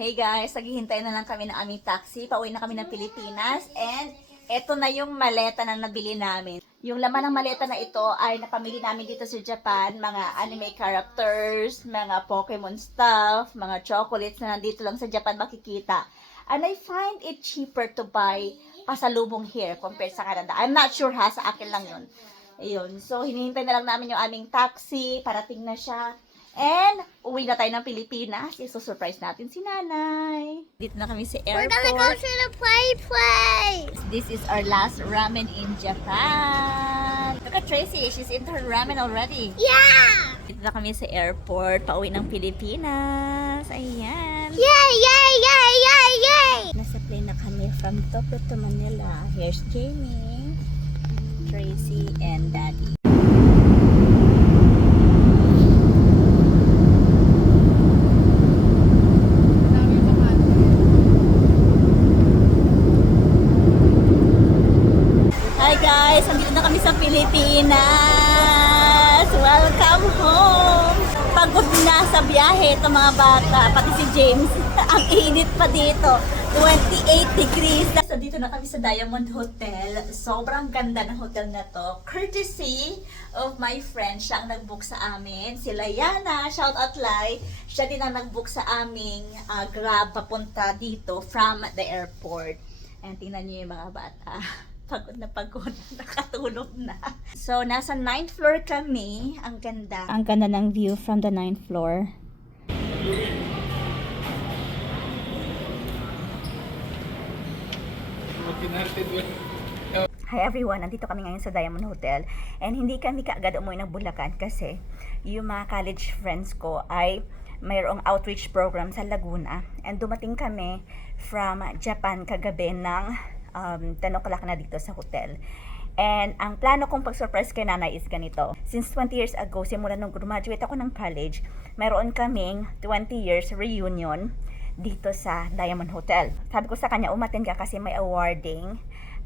Hey guys, naghihintay na lang kami ng aming taxi. Pauwi na kami ng Pilipinas. And eto na yung maleta na nabili namin. Yung laman ng maleta na ito ay napamili namin dito sa Japan. Mga anime characters, mga Pokemon stuff, mga chocolates na nandito lang sa Japan makikita. And I find it cheaper to buy pasalubong here compared sa Canada. I'm not sure ha, sa akin lang yun. Ayun. So, hinihintay na lang namin yung aming taxi. Parating na siya. And, uwi na tayo ng Pilipinas. Isusurprise natin si nanay. Dito na kami sa airport. We're gonna go to the play place. This is our last ramen in Japan. Look at Tracy. She's into her ramen already. Yeah! Dito na kami sa airport. Pauwi ng Pilipinas. Ayan. Yay, yay, yay, yay, yay! Nasa plane na kami from Tokyo to Manila. Here's Jamie, Tracy, and Daddy. Hi guys! Andito na kami sa Pilipinas! Welcome home! Pagod na sa biyahe itong mga bata, pati si James. Ang init pa dito. 28 degrees. So dito na kami sa Diamond Hotel. Sobrang ganda ng hotel na to. Courtesy of my friend. Siya ang nag-book sa amin. Sila Yana, shout out Lai. Siya din ang nag-book sa aming Grab papunta dito from the airport. And tingnan niyo yung mga bata. Pagod na pagod. Nakatulog na. So, nasa 9th floor kami. Ang ganda. Ang ganda ng view from the 9th floor. Hi everyone, nandito kami ngayon sa Diamond Hotel and hindi kami kaagad umuwi ng Bulacan kasi yung mga college friends ko ay mayroong outreach program sa Laguna and dumating kami from Japan kagabi ng 10 o'clock na dito sa hotel. And ang plano kong pag-surprise kay nanay is ganito. Since 20 years ago, simula nung graduate ako ng college, mayroon kaming 20 years reunion dito sa Diamond Hotel. Sabi ko sa kanya, umattend ka kasi may awarding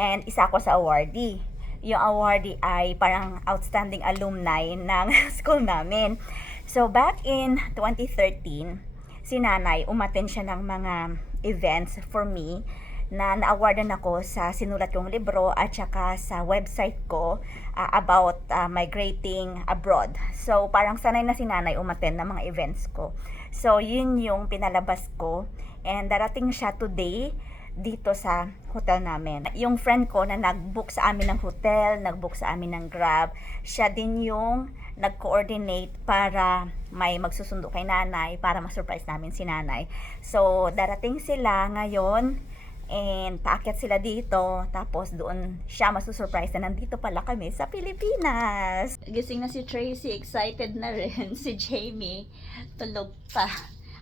and isa ako sa awardee. Yung awardee ay parang outstanding alumni ng school namin. So back in 2013, si nanay umattend siya ng mga events for me na na-awardan ako sa sinulat kong libro at saka sa website ko about migrating abroad. So, parang sanay na si nanay umattend ng mga events ko. So, yun yung pinalabas ko. And darating siya today dito sa hotel namin. Yung friend ko na nag-book sa amin ng hotel, nag-book sa amin ng Grab, siya din yung nag-coordinate para may magsusundo kay nanay para ma-surprise namin si nanay. So, darating sila ngayon. And paakyat sila dito, tapos doon siya masusurprise na nandito pala kami sa Pilipinas. Gising na si Tracy, excited na rin. Si Jamie, tulog pa.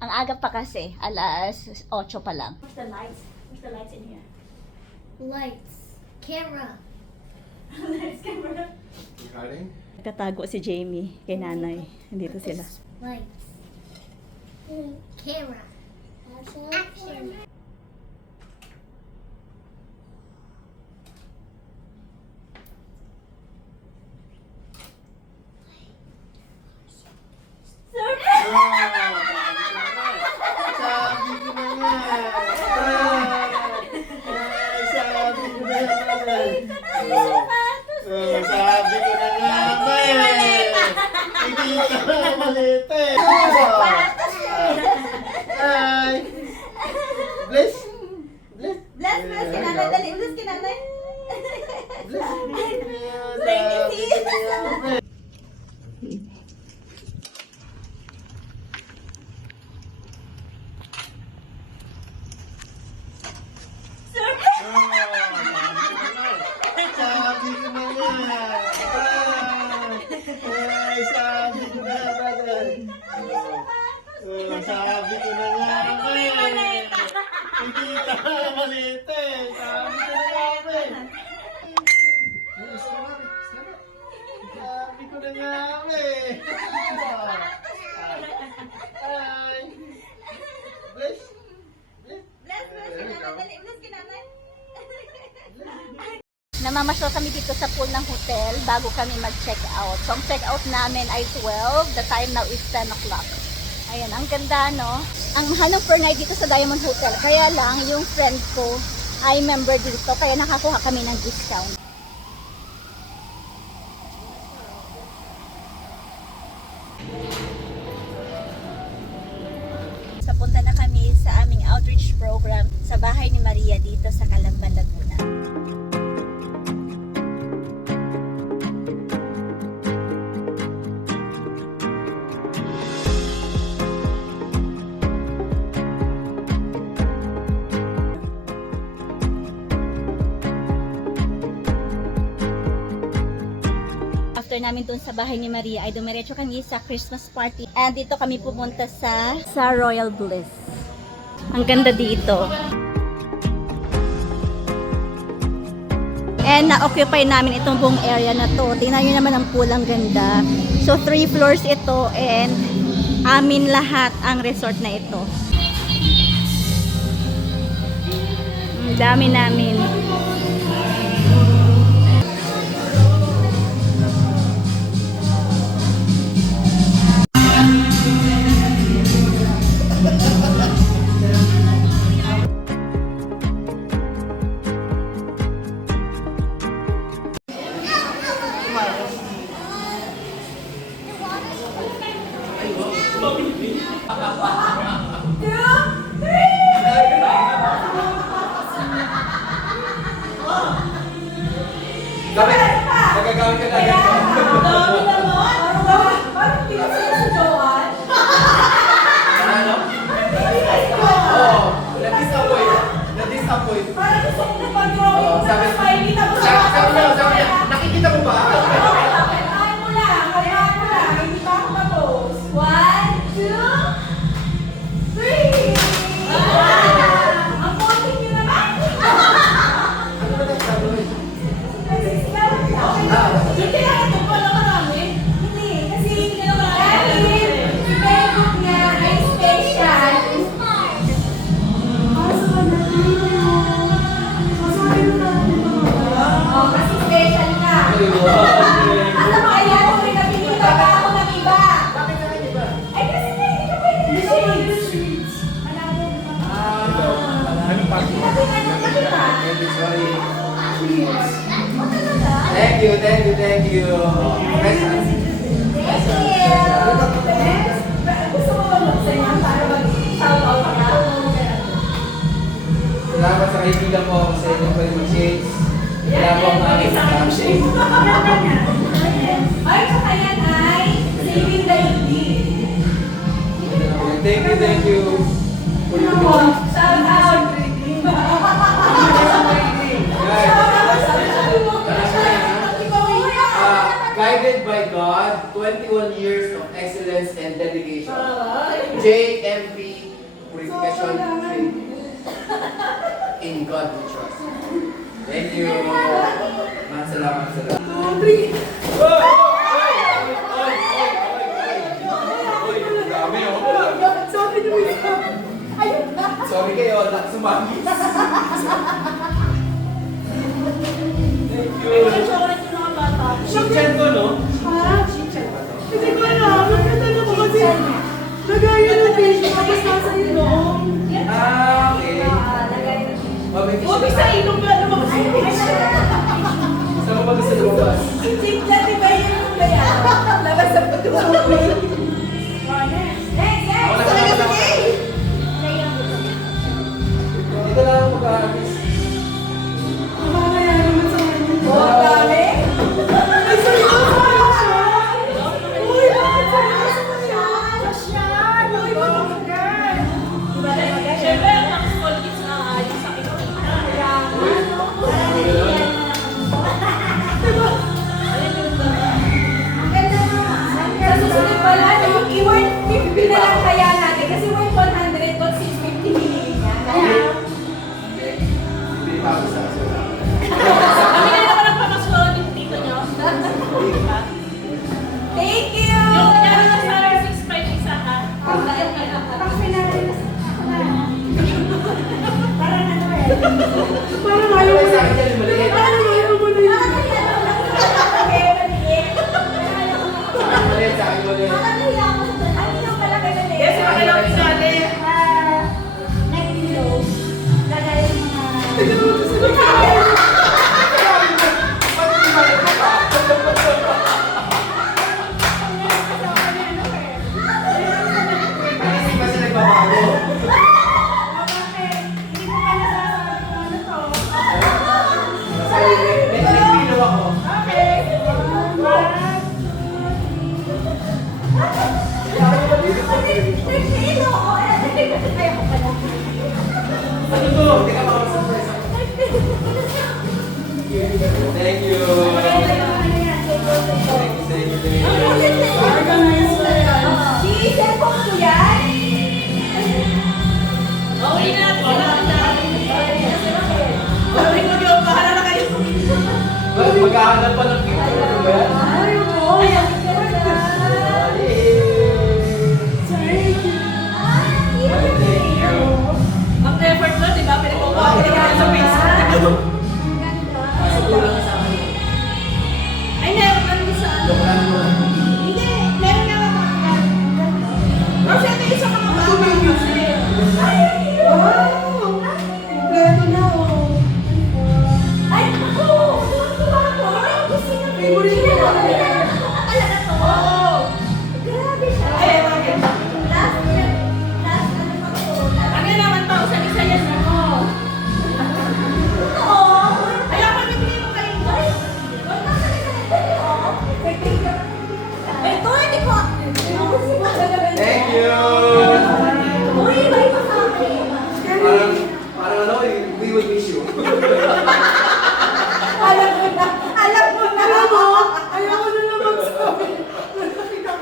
Ang aga pa kasi, alas 8 pa lang. Where's the lights? Where's the lights in here? Lights. Camera. There's camera. You hiding? Nagtatago si Jamie kay nanay. Nandito sila. Lights. Camera. Action. Sabi ko na nga. Sabi ko na nga. Sabi ko na nga. Hindi ka malita eh. Ay. Bless. Bless. Bless kinanay, dali. Bless kinanay. Bless. Sabi ko na nga. Ay, sabi ko na nga. Sabi ko na nga. Hindi ka malita eh. Sabi ko na nga. Sabi ko na nga. Ay. Bless. Bless kinanay, dali. Bless kinanay. Namamasyal kami dito sa pool ng hotel bago kami mag-check out. So, ang check out namin ay 12. The time now is 10 o'clock. Ayan, ang ganda, no? Ang mahal ng per night dito sa Diamond Hotel. Kaya lang, yung friend ko ay member dito. Kaya nakakuha kami ng discount. So, punta na kami sa aming outreach program sa bahay ni Maria dito sa Calamba, Laguna. After namin dun sa bahay ni Maria ay dumiretso kami sa Christmas party and dito kami pumunta sa Royal Bliss. Ang ganda dito. And na-occupy namin itong buong area na to. Tingnan nyo naman ang pulang ganda. So 3 floors ito and amin lahat ang resort na ito. Ang dami namin. Nagagamit ka na agad. Ano? Oo. Na-disappoint. Oo, sabi niya, nakikita mo ba? Thank you. Salamat sa kaibigan mo sa inyong pwede mag-shades. Wala po ang aming shades. Ay, saka yan ay saving the Thank you. Shout out! Guided by God, 21 years of excellence and dedication. JMP Purification Training. In God we trust. Thank you. Salamat. Sorry kayo, sumagis. Thank you. Shinchan ko, no? Hindi ko alam. Nagkatalo ko kasi nagaya ng tissue tapos nasa ilong. Okay. Huwag sa ilong ba naman kasi Saan mo ba gusto lumabas? Simple, di ba yun yung kaya? Labas sa puto mo. Dito lang ako mag-aartist. Mamaya naman sa kanya. Oh, dami? Ay, seryoso kayo siya? Uy, bakit seryoso kayo? Uy, bakit girl? Naghahanap pa ng picture. Ano ba yan? Ay, oo. Ang effort mo, di ba? Pinagkukuha ko rin sa Facebook. Ay, meron ka rin sa ano? Joke lang mo. Hindi, meron nga ako. Kasi ito isa ka mga bata. Ay, wow! Kompleto na, oh. Ay, ako! Tuwa ko! Gusto niya. Favorite mo. Talaga to? Oo. Grabe siya. Ay, bakit? Last ano pa to? Ano yan naman pa? Usan isa yan mo. Oo. Ay, ako bibili mo kayo. Ito, hindi ko. Thank you! Uy, may kasama eh. Parang ano, we will miss you. Alam mo na. Alam mo na. Alam mo, ayoko na lang magsabi.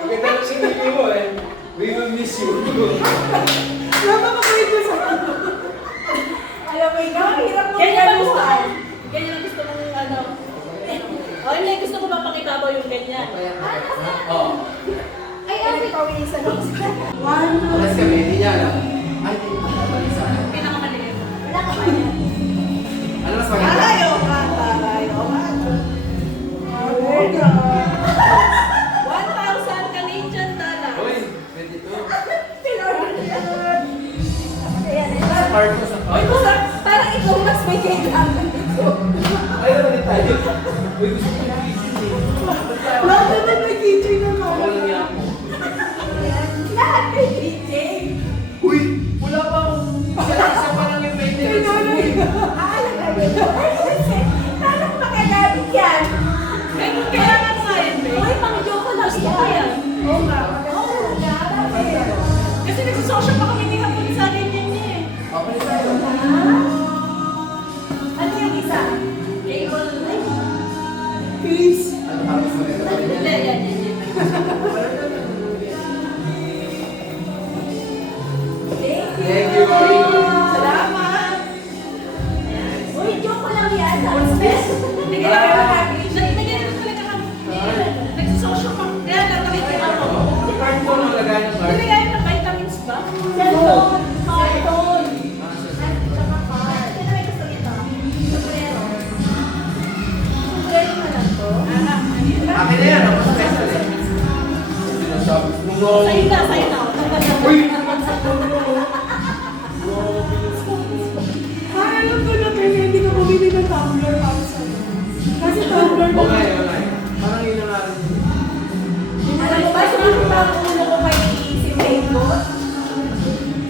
Ganda ng sinili mo eh. We will miss you. Napapakawit mo sa ano. Alam mo, ikaw, ang hirap mo. Ganyan ang gusto ko. Ganyan ang gusto mong ano. Oh, hindi. Gusto ko mapakita mo yung ganyan. Oo. Ay, ay, pawisan ako. Alas kami, hindi niya alam. Ay, hindi. Pinakamaliit. Wala ka ba yan? Ano mas maganda? Tayo ka, tayo ka. Oh, God. 1,000 Canadian dollars. Uy, 22. Ayan, Sa card ko, sa Uy, card. kusa. parang ikaw mas may kailangan dito. Ay, naman din tayo. Uy, gusto ko yung kitchen eh. Lahat naman may kitchen na Ako lang niya ako. Lahat may DJ. Uy, wala pa akong isa pa lang yung maintenance. Uy, Ay, kasi, parang makagamit yan. Ay, kailangan nga yun, babe. Uy, pang-joke lang Gusto ko yan. Oo nga. Oo nga, bakit? Kasi nagsisocial pa kami ni Hapon sa ganyan niya eh. okay tayo. Ano yung isa? Cable. Peace. Ano tapos mo rin? Hindi, yan. Thank you. Salamat. Uy, joke lang yan. Sounds best. Nagsisocial pa. Kaya lang, nakikita ko. Sa card ko, nang lagay ng card. Nilagay ng vitamins ba? Cellphone. Carton. Ah, sa- Tsaka card. Sino may gusto nito? Sombrero. Sombrero na lang to. Akin na yan, ako special eh. Sinasabi ko, no. Sa'yo na, sa'yo na. Uy! Alam ko na, pero hindi ka bumili ng tumbler para sa'yo. Kasi tumbler na. Okay, okay. Parang yun ang akin. Alam mo ba, sumunod ang ulo ko kay si Rainbow?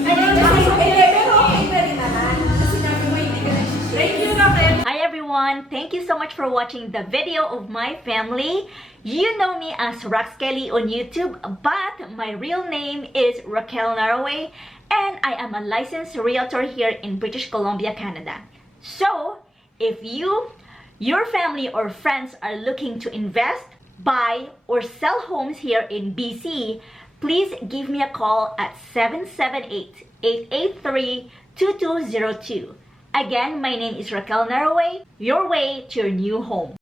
Ayun, kasi, pero okay na rin naman. Kasi nabi mo, hindi ka nagsishare. Thank you, Raquel. Hi everyone! Thank you so much for watching the video of my family. You know me as Rax Kelly on YouTube, but my real name is Raquel Naraway, and I am a licensed realtor here in British Columbia, Canada. So, if you, your family or friends are looking to invest, buy, or sell homes here in BC, please give me a call at 778-883-2202. Again, my name is Raquel Naraway, your way to your new home.